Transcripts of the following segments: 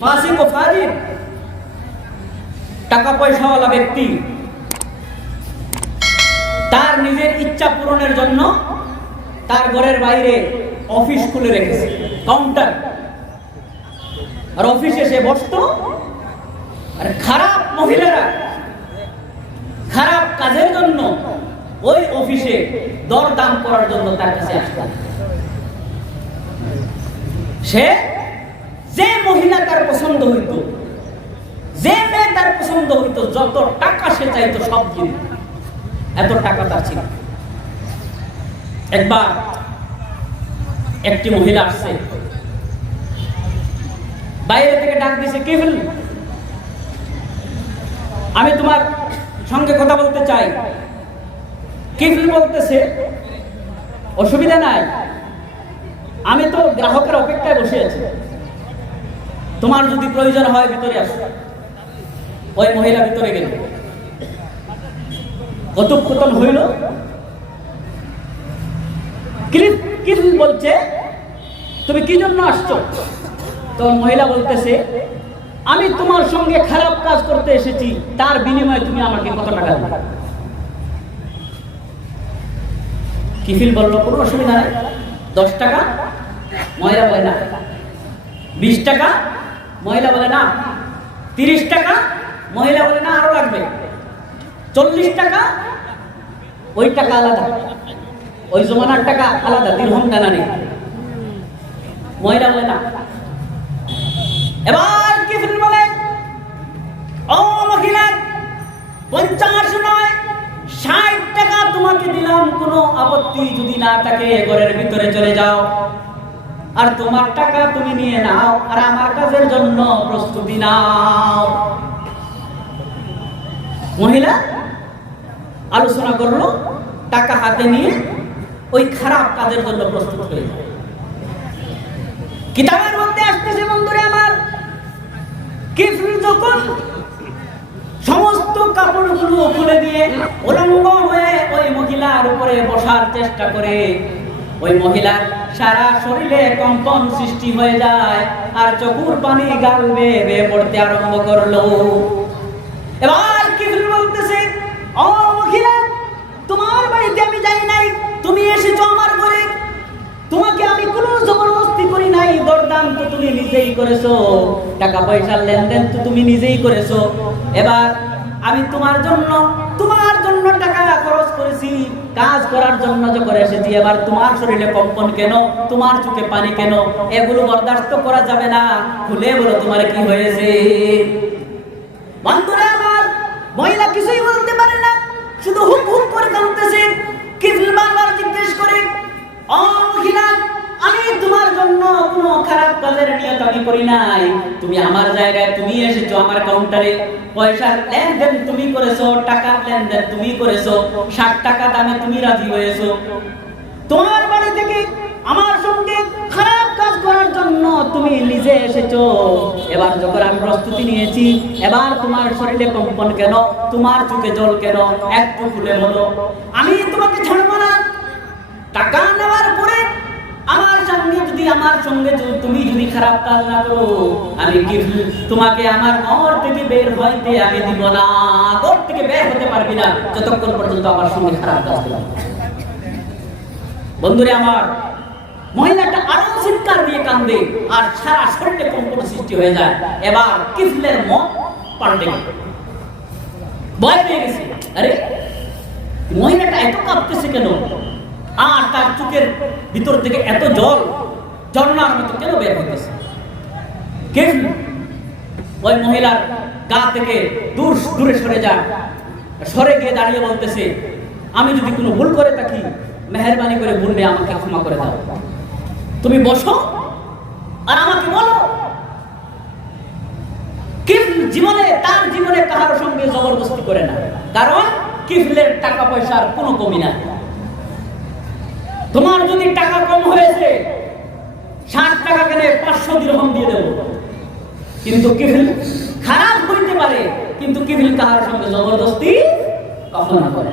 ফাসিক ও ফাজির টাকা পয়সাওয়ালা ব্যক্তি। তার নিজের ইচ্ছা পূরণের জন্য তার ঘরের বাইরে অফিস খুলে রেখেছে কাউন্টার আর অফিসে সে বসত। আর খারাপ মহিলারা খারাপ কাজের জন্য ওই অফিসে দরদাম করার জন্য তার কাছে আসত সে মহিলা তার পছন্দ হইত। যে মেয়ে তার পছন্দ হইত, যত টাকা সে চাইতো সব দিন, এত টাকা তার ছিল। একবার একটি মহিলা আসছে, বাইরে থেকে ডাক দিছে, কে ফেল আমি তোমার সঙ্গে কথা বলতে চাই। কিফিল বলতেছে, অসুবিধা নাই। আমি তো গ্রাহকের অপেক্ষায় বসে আছি। তোমার যদি প্রয়োজন হয়, ভিতরে আসো। ওই মহিলা ভিতরে গেল। কথোপকথন হইল। বলছে, তুমি কি জন্য আসছো? তো মহিলা বলতেছে, আমি তোমার সঙ্গে খারাপ কাজ করতে এসেছি। তার বিনিময়ে তুমি আমাকে কত টাকা কিফিল বলল, কোনো অসুবিধা নাই। দশ টাকা? মহিলা বলে, না। বিশ টাকা? মহিলা বলে না, তিরিশ টাকা, মহিলা বলে না, আরও লাগবে। চল্লিশ টাকা, ওই টাকা আলাদা। ওই জমানার টাকা আলাদা দীর্ঘম টানা নেই। মহিলা বলে না। এবার কিফিল বলে? ও মহিলা, পঞ্চাশ নয়, ষাট টাকা তোমাকে দিলাম, কোনো আপত্তি যদি না থাকে ঘরের ভিতরে চলে যাও। আর তোমার টাকা তুমি নিয়ে নাও, আর আমার কাজের জন্য প্রস্তুতি নাও। মহিলা আলোচনা করল, টাকা হাতে নিয়ে ওই খারাপ কাজের জন্য প্রস্তুত হয়ে যায় কিতাবের মধ্যে আসতেছে বন্ধুরে আমার, কিফল যখন সমস্ত কাপড়গুলো খুলে দিয়ে উলঙ্গ হয়ে ওই মহিলার উপরে বসার চেষ্টা করে ওই মহিলার সারা শরীরে কম্পন সৃষ্টি হয়ে যায় আর চকুর পানি গাল বেয়ে পড়তে আরম্ভ করল। এবার কিফল বলতেছে, ও মহিলা, তোমার বাড়িতে আমি যাই নাই, তুমি এসেছ আমার ঘরে। তোমাকে আমি কোনো জবরদস্তি করি নাই, দরদাম তো তুমি নিজেই করেছ টাকা পয়সার লেনদেন তো তুমি নিজেই করেছ। এবার আমি তোমার জন্য কাজ করার জন্য যখন এসেছি, এবার তোমার শরীরে কম্পন কেন? তোমার চোখে পানি কেন? এগুলো বরদাস্ত করা যাবে না। খুলে বলো তোমার কি হয়েছে। বন্ধুরা আমার, মহিলা কিছুই বলতে পারে না। শুধু হুম হুম করে কাঁদতেছে। কি জিজ্ঞেস করে, ও মহিলা আমি তোমার জন্য কোনো খারাপ কাজের নিয়ত আমি করি নাই। তুমি আমার জায়গায় তুমি এসেছ, আমার কাউন্টারে পয়সার লেনদেন তুমি করেছ, টাকার লেনদেন তুমি করেছ, ষাট টাকা দামে তুমি রাজি হয়েছো। তোমার বাড়ি থেকে আমার সঙ্গে খারাপ কাজ করার জন্য তুমি নিজে এসেছ। এবার যখন আমি প্রস্তুতি নিয়েছি, এবার তোমার শরীরে কম্পন কেন? তোমার চোখে জল কেন? একটু খুলে বলো। আমি তোমাকে ছাড়বো না। টাকা পরে যদি আমার সঙ্গে তুমি যদি খারাপ কাজ না করো, আমি কি তোমাকে আমার ঘর থেকে বের হইতে আমি দিব না? ঘর থেকে বের হতে পারবি না। যতক্ষণ পর্যন্ত আমার সঙ্গে খারাপ কাজ বন্ধুরে আমার, মহিলাটা আরও চিৎকার দিয়ে কান্দে আর সারা শরীরে কম্পন সৃষ্টি হয়ে যায়। এবার কিফলের মত পাল্টে গেল। ভয় পেয়ে গেছে। আরে, মহিলাটা এত কাঁপতেছে কেন? তার চোখের ভিতর থেকে এত জল ঝর্ণার মতো কেন বের হইতেছে কিফল ওই মহিলার গা থেকে দূর, দূরে সরে যায় সরে গিয়ে দাঁড়িয়ে বলতেছে, আমি যদি কোনো ভুল করে থাকি, মেহরবানি করে ভুললে আমাকে ক্ষমা করে দাও। তুমি বসো আর আমাকে বলো। জীবনে, তার জীবনে কাহার সঙ্গে জবরদস্তি করে না। কারণ কিফলের টাকা পয়সার কোনো কমি নাই। তোমার যদি টাকা কম হয়েছে, ষাট টাকা কেনে পাঁচশো দিরহম দিয়ে দেবো কিন্তু কিফিল খারাপ হইতে পারে, কিন্তু কিফিল কাহার সঙ্গে জবরদস্তি কখনো করে।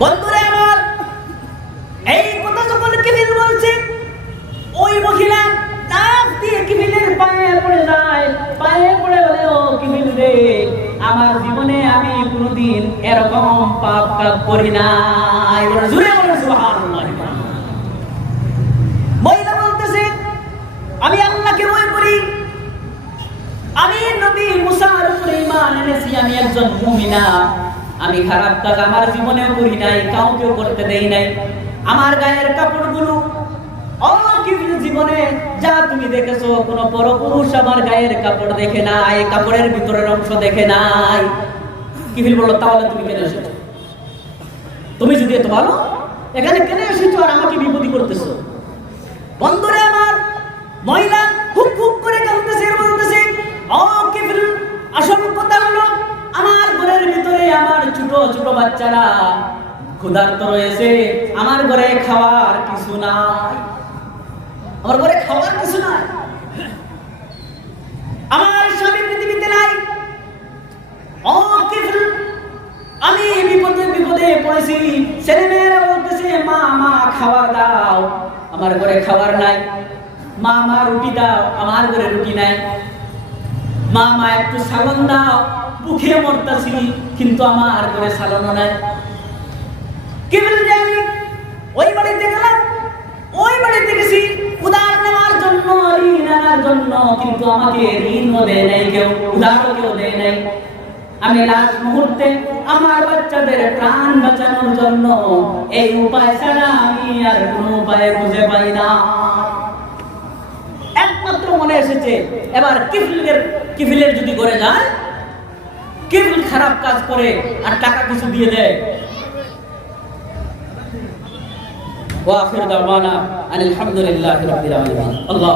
বন্ধুরা আমার এই কথা যখন কিফিল বলছে, ওই মহিলা লাফ দিয়ে কিফিলের কোনোদিন এরকম পাপ কাপ করি নাই। জুড়ে মহিলা বলতেছে, আমি আল্লাহকে ভয় করি। আমি নবী মুসার উপরে এনেছি, আমি একজন মুমিনা। আমি খারাপ কাজ আমার জীবনেও করি নাই, কাউকেও করতে দেই নাই। আমার গায়ের কাপড়গুলো জীবনে, যা তুমি দেখেছ, কোন পরপুরুষ আমার গায়ের কাপড় দেখে নাই, কাপড়ের ভিতরের অংশ দেখে নাই। কিফিল বলল তাহলে তুমি কেন এসেছ? তুমি যদি এত ভালো, এখানে কেন এসেছ আর আমাকে বিপদী করতেছো? বন্ধুরে আমার, মহিলা হুক হুক করে কাঁদতেছে বলতেছে, ও কিফিল আসল কথা হলো আমার ঘরের ভিতরে আমার ছোট ছোট বাচ্চারা ক্ষুধার্ত রয়েছে, আমার ঘরে খাওয়ার কিছু নাই। আমার ঘরে খাওয়ার কিছু নাই। আমার স্বামী পৃথিবীতে নাই। ও কিফিল আমি বিপদে বিপদে পড়েছি। ছেলে মেয়েরা বলতেছে, মা মা, খাবার দাও। আমার ঘরে খাবার নাই। মা মা, রুটি দাও। আমার ঘরে রুটি নাই। মা মা, একটু সালন দাও। মুখে মরতাছি, কিন্তু আমার ঘরে সালনও নাই। কি বলতে আমি? ওই বাড়িতে গেলাম। ওই বাড়িতে গেছি। উদার নেওয়ার জন্য, ঋণ আনার জন্য, কিন্তু আমাকে ঋণও দেয় নাই কেউ। উদারও কেউ দেয় নাই। আমি লাস্ট মুহূর্তে আমার বাচ্চাদের প্রাণ বাঁচানোর জন্য এই উপায় ছাড়া আমি আর কোনো উপায় খুঁজে পাই না একমাত্র মনে এসেছে এবার কিফিলের কিফিলের যদি করে যায় কিফিল খারাপ কাজ করে আর টাকা কিছু দিয়ে দেয় واخر دعوانا ان الحمد لله رب العالمين الله